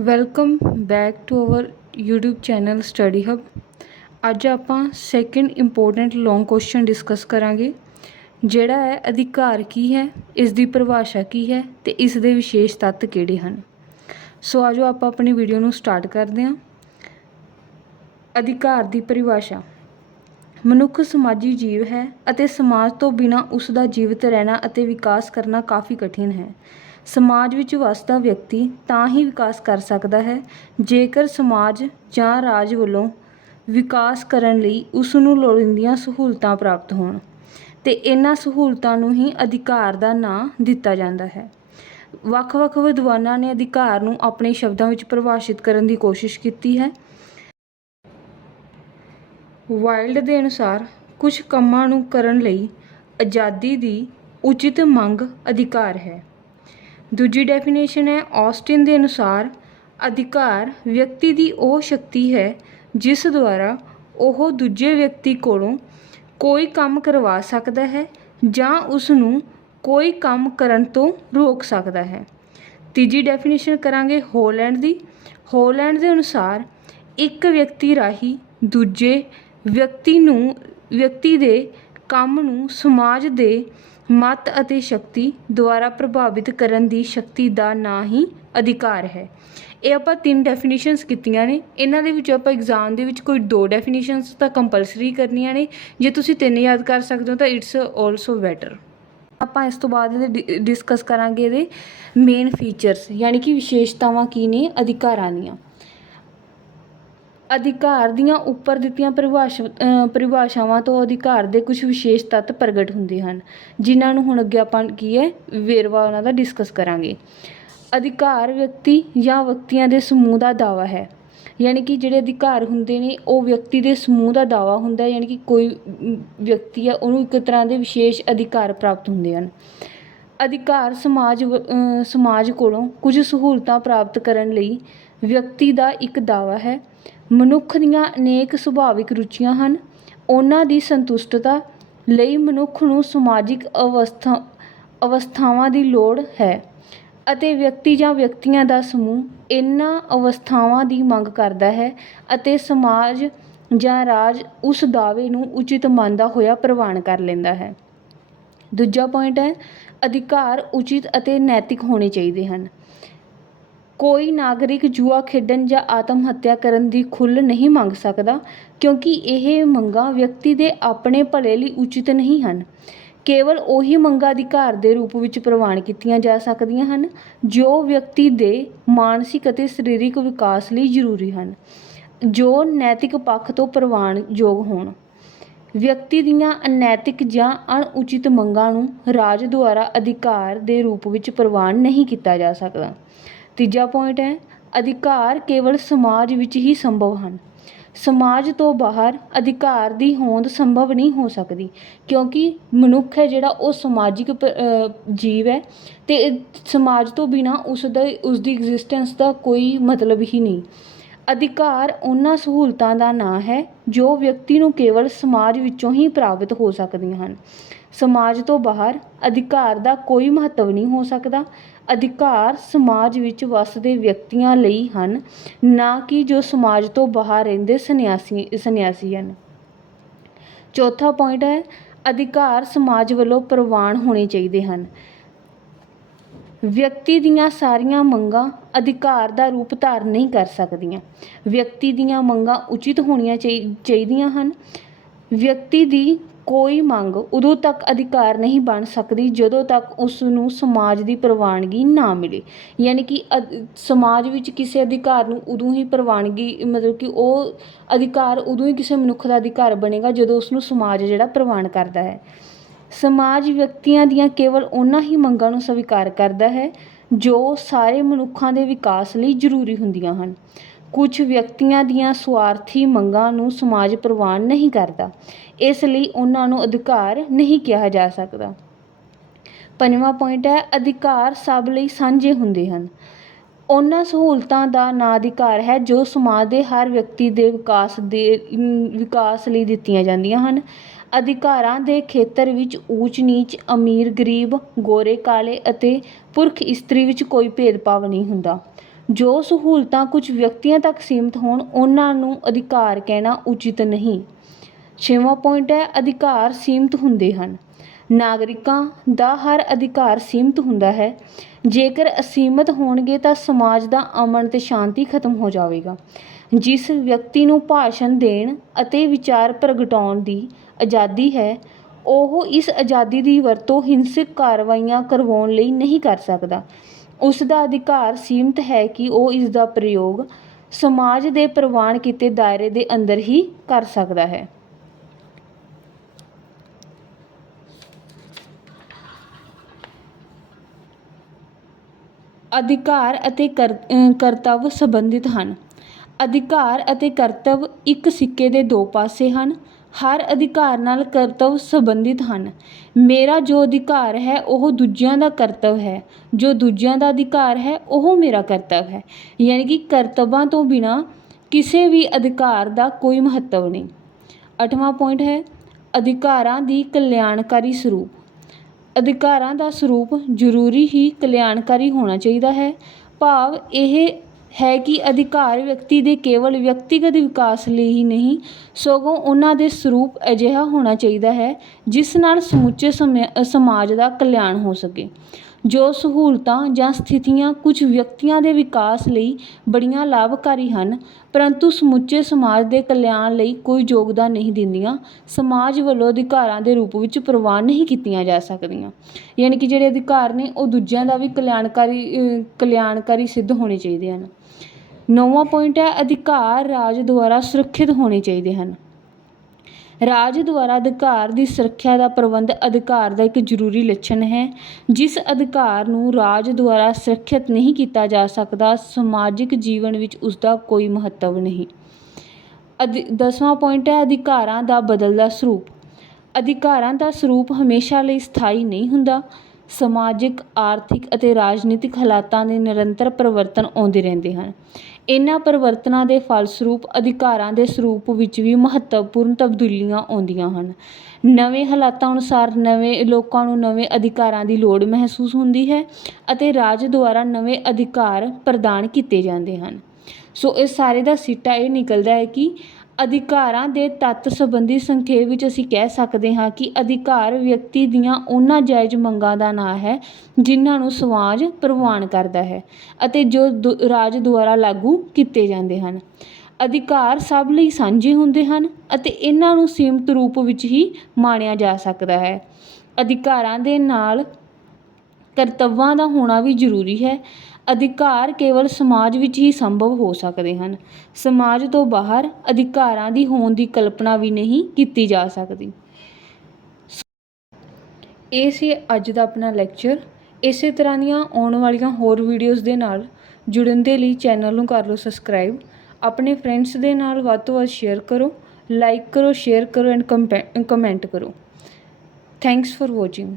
Welcome back to our YouTube channel study hub ਅੱਜ ਆਪਾਂ second important long question discuss ਕਰਾਂਗੇ, ਜਿਹੜਾ ਹੈ ਅਧਿਕਾਰ ਕੀ ਹੈ ਇਸ ਦੀ ਪਰਿਭਾਸ਼ਾ ਕੀ ਹੈ ਤੇ ਇਸ ਦੇ ਵਿਸ਼ੇਸ਼ ਤੱਤ ਕਿਹੜੇ ਹਨ। ਸੋ ਆਜੋ ਆਪਾਂ ਆਪਣੀ ਵੀਡੀਓ ਨੂੰ ਸਟਾਰਟ ਕਰਦੇ ਹਾਂ। ਅਧਿਕਾਰ ਦੀ ਪਰਿਭਾਸ਼ਾ। ਮਨੁੱਖ ਸਮਾਜੀ ਜੀਵ ਹੈ ਅਤੇ ਸਮਾਜ ਤੋਂ ਬਿਨਾਂ ਉਸ ਦਾ ਜੀਵਤ ਰਹਿਣਾ ਅਤੇ ਵਿਕਾਸ ਕਰਨਾ ਕਾਫੀ ਕਠਿਨ ਹੈ। ਸਮਾਜ ਵਿੱਚ ਵਸਦਾ ਵਿਅਕਤੀ ਤਾਂ ਹੀ ਵਿਕਾਸ ਕਰ ਸਕਦਾ ਹੈ, ਜੇਕਰ ਸਮਾਜ ਜਾਂ ਰਾਜ ਵੱਲੋਂ ਵਿਕਾਸ ਕਰਨ ਲਈ ਉਸ ਨੂੰ ਲੋੜੀਂਦੀਆਂ ਸਹੂਲਤਾਂ ਪ੍ਰਾਪਤ ਹੋਣ ਅਤੇ ਇਹਨਾਂ ਸਹੂਲਤਾਂ ਨੂੰ ਹੀ ਅਧਿਕਾਰ ਦਾ ਨਾਂ ਦਿੱਤਾ ਜਾਂਦਾ ਹੈ। ਵੱਖ-ਵੱਖ ਵਿਦਵਾਨਾਂ ਨੇ ਅਧਿਕਾਰ ਨੂੰ ਆਪਣੇ ਸ਼ਬਦਾਂ ਵਿੱਚ ਪਰਿਭਾਸ਼ਿਤ ਕਰਨ ਦੀ ਕੋਸ਼ਿਸ਼ ਕੀਤੀ ਹੈ। ਵਾਈਲਡ ਦੇ ਅਨੁਸਾਰ, ਕੁਝ ਕੰਮਾਂ ਨੂੰ ਕਰਨ ਲਈ ਆਜ਼ਾਦੀ ਦੀ ਉਚਿਤ ਮੰਗ ਅਧਿਕਾਰ ਹੈ। ਦੂਜੀ ਡੈਫੀਨੇਸ਼ਨ ਹੈ ਆਸਟਿਨ ਦੇ ਅਨੁਸਾਰ ਅਧਿਕਾਰ ਵਿਅਕਤੀ ਦੀ ਉਹ ਸ਼ਕਤੀ ਹੈ ਜਿਸ ਦੁਆਰਾ ਉਹ ਦੂਜੇ ਵਿਅਕਤੀ ਕੋਲੋਂ ਕੋਈ ਕੰਮ ਕਰਵਾ ਸਕਦਾ ਹੈ ਜਾਂ ਉਸ ਨੂੰ ਕੋਈ ਕੰਮ ਕਰਨ ਤੋਂ ਰੋਕ ਸਕਦਾ ਹੈ। ਤੀਜੀ ਡੈਫੀਨੇਸ਼ਨ ਕਰਾਂਗੇ ਹੋਲੈਂਡ ਦੀ। ਹੋਲੈਂਡ ਦੇ ਅਨੁਸਾਰ ਇੱਕ ਵਿਅਕਤੀ ਰਾਹੀਂ ਦੂਜੇ ਵਿਅਕਤੀ ਨੂੰ, ਵਿਅਕਤੀ ਦੇ ਕੰਮ ਨੂੰ ਸਮਾਜ ਦੇ ਮਤ ਅਤੇ ਸ਼ਕਤੀ ਦੁਆਰਾ ਪ੍ਰਭਾਵਿਤ ਕਰਨ ਦੀ ਸ਼ਕਤੀ ਦਾ ਨਾਂ ਹੀ ਅਧਿਕਾਰ ਹੈ। ਇਹ ਆਪਾਂ ਤਿੰਨ ਡੈਫੀਨੇਸ਼ਨਸ ਕੀਤੀਆਂ ਨੇ। ਇਹਨਾਂ ਦੇ ਵਿੱਚ ਆਪਾਂ ਐਗਜ਼ਾਮ ਦੇ ਵਿੱਚ ਕੋਈ ਦੋ ਡੈਫੀਨੇਸ਼ਨਸ ਤਾਂ ਕੰਪਲਸਰੀ ਕਰਨੀਆਂ ਨੇ। ਜੇ ਤੁਸੀਂ ਤਿੰਨ ਯਾਦ ਕਰ ਸਕਦੇ ਹੋ ਤਾਂ ਇਟਸ ਆਲਸੋ ਬੈਟਰ ਆਪਾਂ ਇਸ ਤੋਂ ਬਾਅਦ ਇਹਦੇ ਡਿਸਕਸ ਕਰਾਂਗੇ ਇਹਦੇ ਮੇਨ ਫੀਚਰਸ ਯਾਨੀ ਕਿ ਵਿਸ਼ੇਸ਼ਤਾਵਾਂ ਕੀ ਨੇ, ਅਧਿਕਾਰਾਂ ਦੀਆਂ। ਅਧਿਕਾਰ ਦੀਆਂ ਉੱਪਰ ਦਿੱਤੀਆਂ ਪਰਿਭਾਸ਼ਾ ਪਰਿਭਾਸ਼ਾਵਾਂ ਤੋਂ ਅਧਿਕਾਰ ਦੇ ਕੁਝ ਵਿਸ਼ੇਸ਼ ਤੱਤ ਪ੍ਰਗਟ ਹੁੰਦੇ ਹਨ, ਜਿਨ੍ਹਾਂ ਨੂੰ ਹੁਣ ਅੱਗੇ ਆਪਾਂ ਕੀ ਹੈ, ਵੇਰਵਾ ਉਹਨਾਂ ਦਾ ਡਿਸਕਸ ਕਰਾਂਗੇ। ਅਧਿਕਾਰ ਵਿਅਕਤੀ ਜਾਂ ਵਿਅਕਤੀਆਂ ਦੇ ਸਮੂਹ ਦਾ ਦਾਵਾ ਹੈ, ਯਾਨੀ ਕਿ ਜਿਹੜੇ ਅਧਿਕਾਰ ਹੁੰਦੇ ਨੇ, ਉਹ ਵਿਅਕਤੀ ਦੇ ਸਮੂਹ ਦਾ ਦਾਵਾ ਹੁੰਦਾ ਯਾਨੀ ਕਿ ਕੋਈ ਵਿਅਕਤੀ ਹੈ, ਉਹਨੂੰ ਇੱਕ ਤਰ੍ਹਾਂ ਦੇ ਵਿਸ਼ੇਸ਼ ਅਧਿਕਾਰ ਪ੍ਰਾਪਤ ਹੁੰਦੇ ਹਨ। ਅਧਿਕਾਰ ਸਮਾਜ ਵ- ਸਮਾਜ ਕੋਲੋਂ ਕੁਝ ਸਹੂਲਤਾਂ ਪ੍ਰਾਪਤ ਕਰਨ ਲਈ ਵਿਅਕਤੀ ਦਾ ਇੱਕ ਦਾਵਾ ਹੈ ਮਨੁੱਖ ਦੀਆਂ ਅਨੇਕ ਸੁਭਾਵਿਕ ਰੁਚੀਆਂ ਹਨ। ਉਹਨਾਂ ਦੀ ਸੰਤੁਸ਼ਟਤਾ ਲਈ ਮਨੁੱਖ ਨੂੰ ਸਮਾਜਿਕ ਅਵਸਥਾ, ਅਵਸਥਾਵਾਂ ਦੀ ਲੋੜ ਹੈ ਅਤੇ ਵਿਅਕਤੀ ਜਾਂ ਵਿਅਕਤੀਆਂ ਦਾ ਸਮੂਹ ਇਹਨਾਂ ਅਵਸਥਾਵਾਂ ਦੀ ਮੰਗ ਕਰਦਾ ਹੈ ਅਤੇ ਸਮਾਜ ਜਾਂ ਰਾਜ ਉਸ ਦਾਅਵੇ ਨੂੰ ਉਚਿਤ ਮੰਨਦਾ ਹੋਇਆ ਪ੍ਰਵਾਨ ਕਰ ਲੈਂਦਾ ਹੈ। ਦੂਜਾ ਪੁਆਇੰਟ ਹੈ, ਅਧਿਕਾਰ ਉਚਿਤ ਅਤੇ ਨੈਤਿਕ ਹੋਣੇ ਚਾਹੀਦੇ ਹਨ। ਕੋਈ ਨਾਗਰਿਕ ਜੂਆ ਖੇਡਣ ਜਾਂ ਆਤਮ ਹੱਤਿਆ ਕਰਨ ਦੀ ਖੁੱਲ੍ਹ ਨਹੀਂ ਮੰਗ ਸਕਦਾ, ਕਿਉਂਕਿ ਇਹ ਮੰਗਾਂ ਵਿਅਕਤੀ ਦੇ ਆਪਣੇ ਭਲੇ ਲਈ ਉਚਿਤ ਨਹੀਂ ਹਨ। ਕੇਵਲ ਉਹੀ ਮੰਗਾਂ ਅਧਿਕਾਰ ਦੇ ਰੂਪ ਵਿੱਚ ਪ੍ਰਵਾਨ ਕੀਤੀਆਂ ਜਾ ਸਕਦੀਆਂ ਹਨ, ਜੋ ਵਿਅਕਤੀ ਦੇ ਮਾਨਸਿਕ ਅਤੇ ਸਰੀਰਕ ਵਿਕਾਸ ਲਈ ਜ਼ਰੂਰੀ ਹਨ, ਜੋ ਨੈਤਿਕ ਪੱਖ ਤੋਂ ਪ੍ਰਵਾਨਯੋਗ ਹੋਣ। ਵਿਅਕਤੀ ਦੀਆਂ ਅਨੈਤਿਕ ਜਾਂ ਅਣਉਚਿਤ ਮੰਗਾਂ ਨੂੰ ਰਾਜ ਦੁਆਰਾ ਅਧਿਕਾਰ ਦੇ ਰੂਪ ਵਿੱਚ ਪ੍ਰਵਾਨ ਨਹੀਂ ਕੀਤਾ ਜਾ ਸਕਦਾ। ਤੀਜਾ ਪੁਆਇੰਟ ਹੈ, ਅਧਿਕਾਰ ਕੇਵਲ ਸਮਾਜ ਵਿੱਚ ਹੀ ਸੰਭਵ ਹਨ। ਸਮਾਜ ਤੋਂ ਬਾਹਰ ਅਧਿਕਾਰ ਦੀ ਹੋਂਦ ਸੰਭਵ ਨਹੀਂ ਹੋ ਸਕਦੀ, ਕਿਉਂਕਿ ਮਨੁੱਖ ਹੈ ਜਿਹੜਾ ਉਹ ਸਮਾਜਿਕ ਪ- ਜੀਵ ਹੈ ਅਤੇ ਸਮਾਜ ਤੋਂ ਬਿਨਾਂ ਉਸ ਦਾ ਉਸ ਐਗਜ਼ਿਸਟੈਂਸ ਦਾ ਕੋਈ ਮਤਲਬ ਹੀ ਨਹੀਂ। ਅਧਿਕਾਰ ਉਹਨਾਂ ਸਹੂਲਤਾਂ ਦਾ ਨਾਂ ਹੈ ਜੋ ਵਿਅਕਤੀ ਨੂੰ ਕੇਵਲ ਸਮਾਜ ਵਿੱਚੋਂ ਹੀ ਪ੍ਰਾਪਤ ਹੋ ਸਕਦੀਆਂ ਹਨ। ਸਮਾਜ ਤੋਂ ਬਾਹਰ ਅਧਿਕਾਰ ਦਾ ਕੋਈ ਮਹੱਤਵ ਨਹੀਂ ਹੋ ਸਕਦਾ। ਅਧਿਕਾਰ ਸਮਾਜ ਵਿੱਚ ਵਸਦੇ ਵਿਅਕਤੀਆਂ ਲਈ ਹਨ, ਨਾ ਕਿ ਜੋ ਸਮਾਜ ਤੋਂ ਬਾਹਰ ਰਹਿੰਦੇ ਸੰਨਿਆਸੀ ਸੰਨਿਆਸੀ ਹਨ। ਚੌਥਾ ਪੁਆਇੰਟ ਹੈ, ਅਧਿਕਾਰ ਸਮਾਜ ਵੱਲੋਂ ਪ੍ਰਵਾਨ ਹੋਣੇ ਚਾਹੀਦੇ ਹਨ। ਵਿਅਕਤੀ ਦੀਆਂ ਸਾਰੀਆਂ ਮੰਗਾਂ ਅਧਿਕਾਰ ਦਾ ਰੂਪ ਧਾਰਨ ਨਹੀਂ ਕਰ ਸਕਦੀਆਂ। ਵਿਅਕਤੀ ਦੀਆਂ ਮੰਗਾਂ ਉਚਿਤ ਹੋਣੀਆਂ ਚਾਹੀ- ਚਾਹੀਦੀਆਂ ਹਨ। ਵਿਅਕਤੀ ਦੀ ਕੋਈ ਮੰਗ ਉਦੋਂ ਤੱਕ ਅਧਿਕਾਰ ਨਹੀਂ ਬਣ ਸਕਦੀ ਜਦੋਂ ਤੱਕ ਉਸ ਨੂੰ ਸਮਾਜ ਦੀ ਪ੍ਰਵਾਨਗੀ ਨਾ ਮਿਲੇ। ਯਾਨੀ ਕਿ ਅਧ- ਸਮਾਜ ਵਿੱਚ ਕਿਸੇ ਅਧਿਕਾਰ ਨੂੰ ਉਦੋਂ ਹੀ ਪ੍ਰਵਾਨਗੀ, ਮਤਲਬ ਕਿ ਉਹ ਅਧਿਕਾਰ ਉਦੋਂ ਹੀ ਕਿਸੇ ਮਨੁੱਖ ਦਾ ਅਧਿਕਾਰ ਬਣੇਗਾ ਜਦੋਂ ਉਸ ਨੂੰ ਸਮਾਜ ਜਿਹੜਾ ਪ੍ਰਵਾਨ ਕਰਦਾ ਹੈ। ਸਮਾਜ ਵਿਅਕਤੀਆਂ ਦੀਆਂ ਕੇਵਲ ਉਹਨਾਂ ਹੀ ਮੰਗਾਂ ਨੂੰ ਸਵੀਕਾਰ ਕਰਦਾ ਹੈ ਜੋ ਸਾਰੇ ਮਨੁੱਖਾਂ ਦੇ ਵਿਕਾਸ ਲਈ ਜ਼ਰੂਰੀ ਹੁੰਦੀਆਂ ਹਨ। ਕੁਝ ਵਿਅਕਤੀਆਂ ਦੀਆਂ ਸਵਾਰਥੀ ਮੰਗਾਂ ਨੂੰ ਸਮਾਜ ਪ੍ਰਵਾਨ ਨਹੀਂ ਕਰਦਾ। ਇਸ ਲਈ ਉਹਨਾਂ ਨੂੰ ਅਧਿਕਾਰ ਨਹੀਂ ਕਿਹਾ ਜਾ ਸਕਦਾ। ਪੰਜਵਾਂ ਪੁਆਇੰਟ ਹੈ, ਅਧਿਕਾਰ ਸਭ ਲਈ ਸਾਂਝੇ ਹੁੰਦੇ ਹਨ। ਉਹਨਾਂ ਸਹੂਲਤਾਂ ਦਾ ਨਾਂ ਅਧਿਕਾਰ ਹੈ, ਜੋ ਸਮਾਜ ਦੇ ਹਰ ਵਿਅਕਤੀ ਦੇ ਵਿਕਾਸ ਦੇ, ਵਿਕਾਸ ਲਈ ਦਿੱਤੀਆਂ ਜਾਂਦੀਆਂ ਹਨ। ਅਧਿਕਾਰਾਂ ਦੇ ਖੇਤਰ ਵਿੱਚ ਊਚ, ਨੀਚ, ਅਮੀਰ, ਗਰੀਬ, ਗੋਰੇ, ਕਾਲੇ ਅਤੇ ਪੁਰਖ ਇਸਤਰੀ ਵਿੱਚ ਕੋਈ ਭੇਦਭਾਵ ਨਹੀਂ ਹੁੰਦਾ। ਜੋ ਸਹੂਲਤਾਂ ਕੁਝ ਵਿਅਕਤੀਆਂ ਤੱਕ ਸੀਮਿਤ ਹੋਣ, ਉਹਨਾਂ ਨੂੰ ਅਧਿਕਾਰ ਕਹਿਣਾ ਉਚਿਤ ਨਹੀਂ। ਛੇਵਾਂ ਪੁਆਇੰਟ ਹੈ, ਅਧਿਕਾਰ ਸੀਮਿਤ ਹੁੰਦੇ ਹਨ। ਨਾਗਰਿਕਾਂ ਦਾ ਹਰ ਅਧਿਕਾਰ ਸੀਮਿਤ ਹੁੰਦਾ ਹੈ। ਜੇਕਰ ਅਸੀਮਿਤ ਹੋਣਗੇ ਤਾਂ ਸਮਾਜ ਦਾ ਅਮਨ ਤੇ ਸ਼ਾਂਤੀ ਖਤਮ ਹੋ ਜਾਵੇਗਾ। ਜਿਸ ਵਿਅਕਤੀ ਨੂੰ ਭਾਸ਼ਣ ਦੇਣ ਅਤੇ ਵਿਚਾਰ ਪ੍ਰਗਟਾਉਣ ਦੀ ਆਜ਼ਾਦੀ ਹੈ, ਉਹ ਇਸ ਆਜ਼ਾਦੀ ਦੀ ਵਰਤੋਂ ਹਿੰਸਕ ਕਾਰਵਾਈਆਂ ਕਰਵਾਉਣ ਲਈ ਨਹੀਂ ਕਰ ਸਕਦਾ। ਉਸ ਦਾ ਅਧਿਕਾਰ ਸੀਮਿਤ ਹੈ ਕਿ ਉਹ ਇਸ ਦਾ ਪ੍ਰਯੋਗ ਸਮਾਜ ਦੇ ਪ੍ਰਵਾਨ ਕੀਤੇ ਦਾਇਰੇ ਦੇ ਅੰਦਰ ਹੀ ਕਰ ਸਕਦਾ ਹੈ। ਅਧਿਕਾਰ ਅਤੇ ਕਰਤੱਵ ਸੰਬੰਧਿਤ ਹਨ। ਅਧਿਕਾਰ ਅਤੇ ਕਰਤੱਵ ਇੱਕ ਸਿੱਕੇ ਦੇ ਦੋ ਪਾਸੇ ਹਨ। ਹਰ ਅਧਿਕਾਰ ਨਾਲ ਕਰਤੱਵ ਸੰਬੰਧਿਤ ਹਨ। ਮੇਰਾ ਜੋ ਅਧਿਕਾਰ ਹੈ, ਉਹ ਦੂਜਿਆਂ ਦਾ ਕਰਤੱਵ ਹੈ। ਜੋ ਦੂਜਿਆਂ ਦਾ ਅਧਿਕਾਰ ਹੈ, ਉਹ ਮੇਰਾ ਕਰਤੱਵ ਹੈ। ਯਾਨੀ ਕਿ ਕਰਤੱਵਾਂ ਤੋਂ ਬਿਨਾਂ ਕਿਸੇ ਵੀ ਅਧਿਕਾਰ ਦਾ ਕੋਈ ਮਹੱਤਵ ਨਹੀਂ। ਅੱਠਵਾਂ ਪੁਆਇੰਟ ਹੈ, ਅਧਿਕਾਰਾਂ ਦੀ ਕਲਿਆਣਕਾਰੀ ਸਰੂਪ। ਅਧਿਕਾਰਾਂ ਦਾ ਸਰੂਪ ਜ਼ਰੂਰੀ ਹੀ ਕਲਿਆਣਕਾਰੀ ਹੋਣਾ ਚਾਹੀਦਾ ਹੈ। ਭਾਵ ਇਹ ਹੈ ਕਿ ਅਧਿਕਾਰ ਵਿਅਕਤੀ ਦੇ ਕੇਵਲ ਵਿਅਕਤੀਗਤ ਵਿਕਾਸ ਲਈ ਹੀ ਨਹੀਂ, ਸਗੋਂ ਉਹਨਾਂ ਦੇ ਸਰੂਪ ਅਜਿਹਾ ਹੋਣਾ ਚਾਹੀਦਾ ਹੈ, ਜਿਸ ਨਾਲ ਸਮੁੱਚੇ ਸਮੇ, ਸਮਾਜ ਦਾ ਕਲਿਆਣ ਹੋ ਸਕੇ। ਜੋ ਸਹੂਲਤਾਂ ਜਾਂ ਸਥਿਤੀਆਂ ਕੁਝ ਵਿਅਕਤੀਆਂ ਦੇ ਵਿਕਾਸ ਲਈ ਬੜੀਆਂ ਲਾਭਕਾਰੀ ਹਨ, ਪਰੰਤੂ ਸਮੁੱਚੇ ਸਮਾਜ ਦੇ ਕਲਿਆਣ ਲਈ ਕੋਈ ਯੋਗਦਾਨ ਨਹੀਂ ਦਿੰਦੀਆਂ, ਸਮਾਜ ਵੱਲੋਂ ਅਧਿਕਾਰਾਂ ਦੇ ਰੂਪ ਵਿੱਚ ਪ੍ਰਵਾਨ ਨਹੀਂ ਕੀਤੀਆਂ ਜਾ ਸਕਦੀਆਂ। ਯਾਨੀ ਕਿ ਜਿਹੜੇ ਅਧਿਕਾਰ ਨੇ, ਉਹ ਦੂਜਿਆਂ ਦਾ ਵੀ ਕਲਿਆਣਕਾਰੀ ਕਲਿਆਣਕਾਰੀ ਸਿੱਧ ਹੋਣੇ ਚਾਹੀਦੇ ਹਨ। ਨੌਵਾਂ ਪੁਆਇੰਟ ਹੈ, ਅਧਿਕਾਰ ਰਾਜ ਦੁਆਰਾ ਸੁਰੱਖਿਅਤ ਹੋਣੇ ਚਾਹੀਦੇ ਹਨ। ਰਾਜ ਦੁਆਰਾ ਅਧਿਕਾਰ ਦੀ ਸੁਰੱਖਿਆ ਦਾ ਪ੍ਰਬੰਧ ਅਧਿਕਾਰ ਦਾ ਇੱਕ ਜ਼ਰੂਰੀ ਲੱਛਣ ਹੈ। ਜਿਸ ਅਧਿਕਾਰ ਨੂੰ ਰਾਜ ਦੁਆਰਾ ਸੁਰੱਖਿਅਤ ਨਹੀਂ ਕੀਤਾ ਜਾ ਸਕਦਾ, ਸਮਾਜਿਕ ਜੀਵਨ ਵਿੱਚ ਉਸ ਦਾ ਕੋਈ ਮਹੱਤਵ ਨਹੀਂ। ਅਧਿ, ਦਸਵਾਂ ਪੁਆਇੰਟ ਹੈ ਅਧਿਕਾਰਾਂ ਦਾ ਬਦਲਦਾ ਸਰੂਪ। ਅਧਿਕਾਰਾਂ ਦਾ ਸਰੂਪ ਹਮੇਸ਼ਾ ਲਈ ਸਥਾਈ ਨਹੀਂ ਹੁੰਦਾ। ਸਮਾਜਿਕ, ਆਰਥਿਕ ਅਤੇ ਰਾਜਨੀਤਿਕ ਹਾਲਾਤਾਂ ਦੇ ਨਿਰੰਤਰ ਪਰਿਵਰਤਨ ਆਉਂਦੇ ਰਹਿੰਦੇ ਹਨ। ਇਹਨਾਂ ਪਰਿਵਰਤਨਾਂ ਦੇ ਫਲਸਰੂਪ ਅਧਿਕਾਰਾਂ ਦੇ ਸਰੂਪ ਵਿੱਚ ਵੀ ਮਹੱਤਵਪੂਰਨ ਤਬਦੀਲੀਆਂ ਆਉਂਦੀਆਂ ਹਨ। ਨਵੇਂ ਹਾਲਾਤਾਂ ਅਨੁਸਾਰ ਨਵੇਂ ਲੋਕਾਂ ਨੂੰ ਨਵੇਂ ਅਧਿਕਾਰਾਂ ਦੀ ਲੋੜ ਮਹਿਸੂਸ ਹੁੰਦੀ ਹੈ ਅਤੇ ਰਾਜ ਦੁਆਰਾ ਨਵੇਂ ਅਧਿਕਾਰ ਪ੍ਰਦਾਨ ਕੀਤੇ ਜਾਂਦੇ ਹਨ। ਸੋ ਇਹ ਸਾਰੇ ਦਾ ਸਿੱਟਾ ਇਹ ਨਿਕਲਦਾ ਹੈ ਕਿ ਅਧਿਕਾਰਾਂ ਦੇ ਤੱਤ ਸੰਬੰਧੀ ਸੰਖੇਪ ਵਿੱਚ ਅਸੀਂ ਕਹਿ ਸਕਦੇ ਹਾਂ ਕਿ ਅਧਿਕਾਰ ਵਿਅਕਤੀ ਦੀਆਂ ਉਹਨਾਂ ਜਾਇਜ਼ ਮੰਗਾਂ ਦਾ ਨਾਂ ਹੈ, ਜਿਨ੍ਹਾਂ ਨੂੰ ਸਮਾਜ ਪ੍ਰਵਾਨ ਕਰਦਾ ਹੈ ਅਤੇ ਜੋ ਦੁ- ਰਾਜ ਦੁਆਰਾ ਲਾਗੂ ਕੀਤੇ ਜਾਂਦੇ ਹਨ। ਅਧਿਕਾਰ ਸਭ ਲਈ ਸਾਂਝੇ ਹੁੰਦੇ ਹਨ ਅਤੇ ਇਹਨਾਂ ਨੂੰ ਸੀਮਤ ਰੂਪ ਵਿੱਚ ਹੀ ਮਾਣਿਆ ਜਾ ਸਕਦਾ ਹੈ। ਅਧਿਕਾਰਾਂ ਦੇ ਨਾਲ ਕਰਤੱਵਾਂ ਦਾ ਹੋਣਾ ਵੀ ਜ਼ਰੂਰੀ ਹੈ। ਅਧਿਕਾਰ ਕੇਵਲ ਸਮਾਜ ਵਿੱਚ ਹੀ ਸੰਭਵ ਹੋ ਸਕਦੇ ਹਨ। ਸਮਾਜ ਤੋਂ ਬਾਹਰ ਅਧਿਕਾਰਾਂ ਦੀ ਹੋਂਦ ਦੀ ਕਲਪਨਾ ਵੀ ਨਹੀਂ ਕੀਤੀ ਜਾ ਸਕਦੀ। ਇਹ ਸੀ ਅੱਜ ਦਾ ਆਪਣਾ ਲੈਕਚਰ। ਇਸੇ ਤਰ੍ਹਾਂ ਦੀਆਂ ਆਉਣ ਵਾਲੀਆਂ ਹੋਰ ਵੀਡੀਓਜ਼ ਦੇ ਨਾਲ ਜੁੜਨ ਦੇ ਲਈ ਚੈਨਲ ਨੂੰ ਕਰ ਲਓ ਸਬਸਕ੍ਰਾਈਬ ਆਪਣੇ ਫਰੈਂਡਸ ਦੇ ਨਾਲ ਵੱਧ ਤੋਂ ਵੱਧ ਸ਼ੇਅਰ ਕਰੋ ਲਾਈਕ ਕਰੋ ਸ਼ੇਅਰ ਕਰੋ ਐਂਡ ਕਮੈਂਟ ਕਰੋ। Thanks for watching